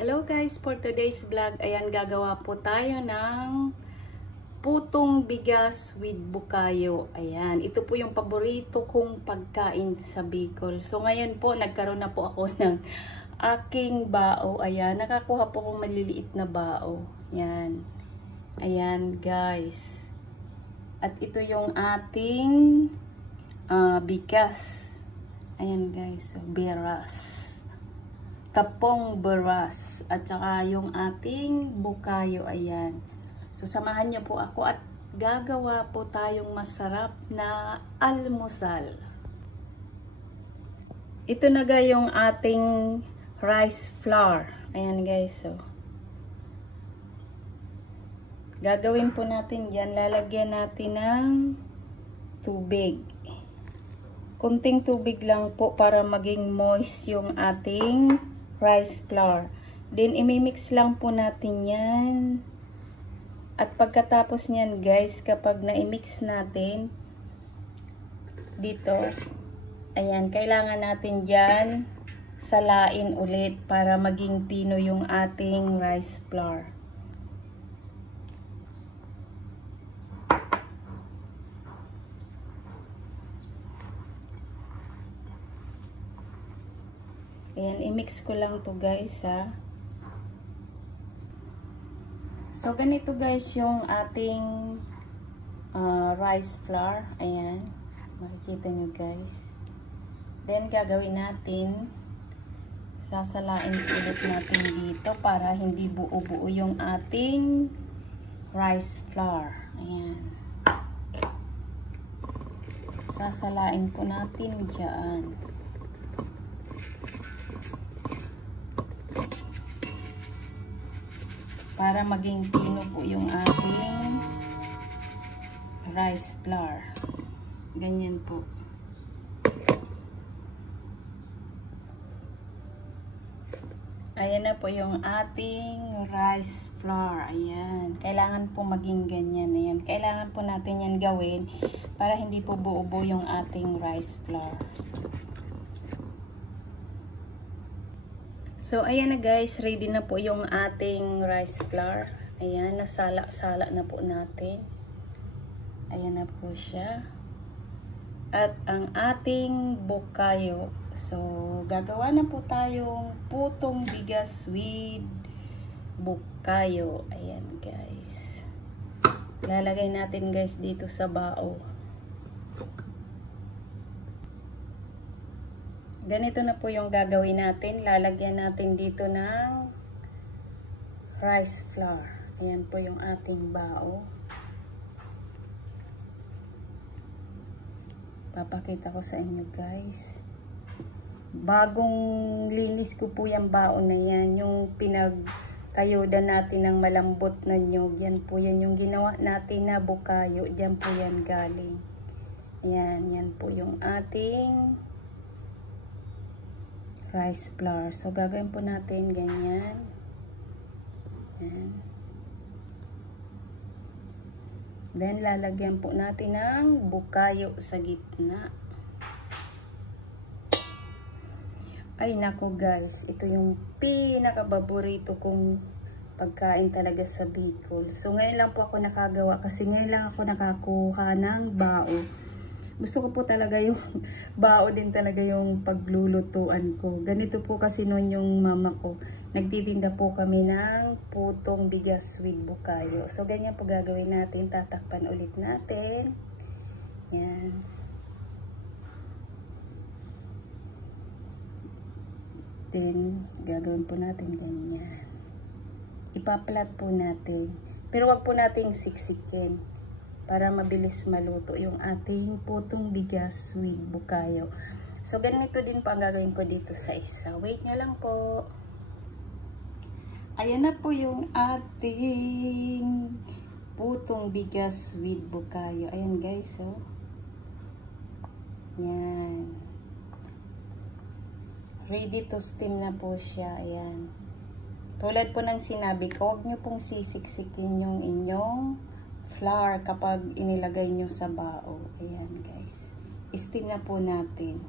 Hello guys, for today's vlog, ayan gagawa po tayo ng putong bigas with bukayo. Ayan, ito po yung paborito kong pagkain sa Bicol. So ngayon po, nagkaroon na po ako ng aking bao. Ayan, nakakuha po akong maliliit na bao. Ayan, ayan guys. At ito yung ating bigas. Ayan guys, so, beras. Tapong beras at saka yung ating bukayo, ayan. So samahan niyo po ako at gagawa po tayong masarap na almusal. Ito na guys yung ating rice flour. Ayan guys, so gagawin po natin diyan, lalagyan natin ng tubig. Kunting tubig lang po para maging moist yung ating rice flour. Then, imimix lang po natin yan. At pagkatapos nyan, guys, kapag na-imix natin, dito, ayan, kailangan natin dyan salain ulit para maging pino yung ating rice flour. Ayan, i-mix ko lang to guys ha. So, ganito guys yung ating rice flour. Ayan, makikita nyo guys. Then, gagawin natin, sasalain ulit natin dito para hindi buo-buo yung ating rice flour. Ayan. Sasalain po natin dyan. Para maging pino po yung ating rice flour. Ganyan po. Ayan na po yung ating rice flour. Ayan. Kailangan po maging ganyan. Ayan. Kailangan po natin yan gawin para hindi po buo-buo yung ating rice flour. So, ayan na guys, ready na po yung ating rice flour. Ayan, nasala-sala na po natin. Ayan na po siya. At ang ating bukayo. So, gagawa na po tayong putong bigas with bukayo. Ayan guys. Lalagay natin guys dito sa bao. Ganito na po yung gagawin natin. Lalagyan natin dito ng rice flour. Ayan po yung ating bao. Papakita ko sa inyo guys. Bagong linis ko po yung bao na yan. Yung pinagkayudan natin ng malambot na nyog. Yan po yan yung ginawa natin na bukayo. Diyan po yan galing. Ayan, yan po yung ating rice flour. So, gagawin po natin ganyan. Ayan. Then, lalagyan po natin ng bukayo sa gitna. Ay, nako guys. Ito yung pinakababorito kong pagkain talaga sa Bicol. So, ngayon lang po ako nakagawa kasi ngayon lang ako nakakuha ng bao. Gusto ko po talaga yung bao din talaga yung paglulutuan ko. Ganito po kasi noon yung mama ko. Nagtitinda po kami ng putong bigas with bukayo. So, ganyan po gagawin natin. Tatakpan ulit natin. Yan. Then, gagawin po natin ganyan. Ipaplat po natin. Pero wag po nating siksikin. Para mabilis maluto yung ating putong bigas with bukayo. So, ganito din po ang gagawin ko dito sa isa. Wait nyo lang po. Ayan na po yung ating putong bigas with bukayo. Ayan guys, oh. Yan. Ready to steam na po siya. Ayan. Tulad po ng sinabi ko, huwag nyo pong sisiksikin yung inyong flour kapag inilagay nyo sa bao. Ayan guys. Steam na po natin.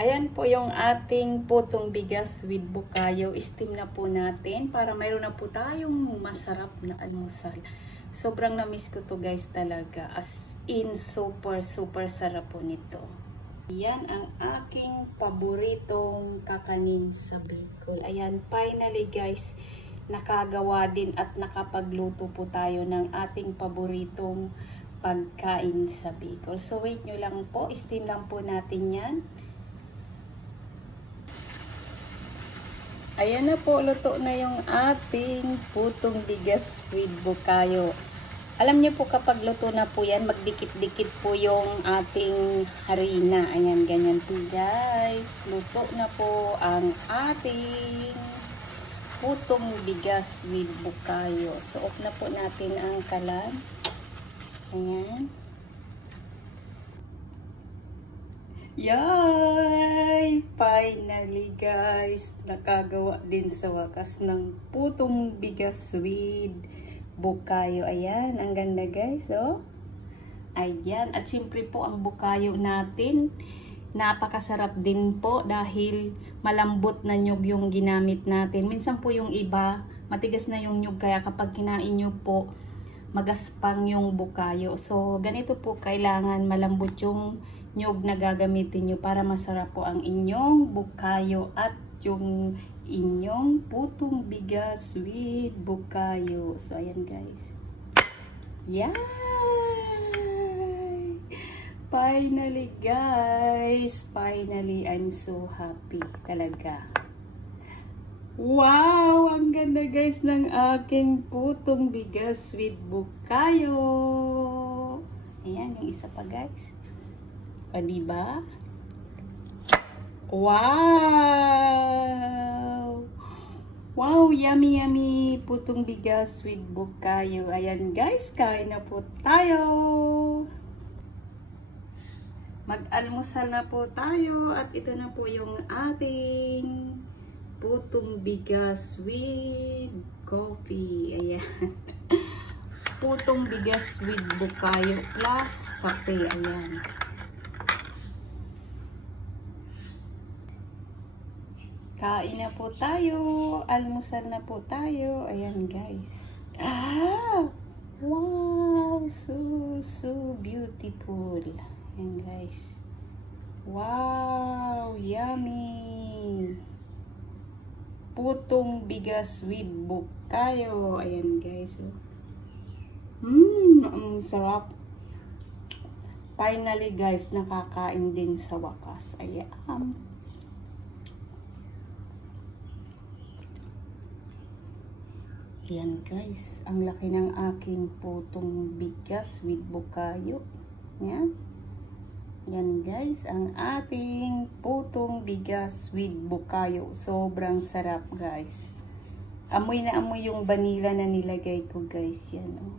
Ayan po yung ating putong bigas with bukayo. Steam na po natin para mayroon na po tayong masarap na almusal. Sobrang na-miss ko to guys talaga. As in, super sarap po nito. Yan ang aking paboritong kakanin sa Bicol. Ayan, finally guys, nakagawa din at nakapagluto po tayo ng ating paboritong pagkain sa Bicol. So wait nyo lang po, steam lang po natin yan. Ayan na po, luto na yung ating putong bigas with bukayo. Alam niyo po kapag luto na po yan, magdikit-dikit po yung ating harina. Ayan, ganyan po guys. Luto na po ang ating putong bigas with bukayo. So, off na po natin ang kalan. Ayan. Yay! Finally guys, nakagawa din sa wakas ng putong bigas with bukayo. Ayan, ang ganda guys, oh. Ayan, at syempre po ang bukayo natin, napakasarap din po dahil malambot na nyug yung ginamit natin. Minsan po yung iba, matigas na yung nyug, kaya kapag kinain nyo po, magaspang yung bukayo. So, ganito po, kailangan malambot yung nyug na gagamitin nyo para masarap po ang inyong bukayo at yung inyong putong bigas with bukayo. So, ayan guys. Yay! Finally guys! Finally, I'm so happy talaga. Wow! Ang ganda guys ng aking putong bigas with bukayo. Ayan, yung isa pa guys. O, diba? Wow! Wow! Yummy, yummy! Putong bigas with bukayo. Ayan guys, kain na po tayo! Mag-almusal na po tayo at ito na po yung ating putong bigas with coffee. Ayan. Putong bigas with bukayo plus kape. Ayan. Kain na po tayo. Almusal na po tayo. Ayan guys. Ah! Wow! So beautiful. Ayan guys. Wow! Yummy! Putong bigas with bukayo. Ayan guys. Ang sarap. Finally guys, nakakain din sa wakas. Ayan. Ayan guys, ang laki ng aking putong bigas with bukayo. Ayan. Yan guys, ang ating putong bigas with bukayo. Sobrang sarap guys. Amoy na amoy yung vanilla na nilagay ko guys. Yan oh.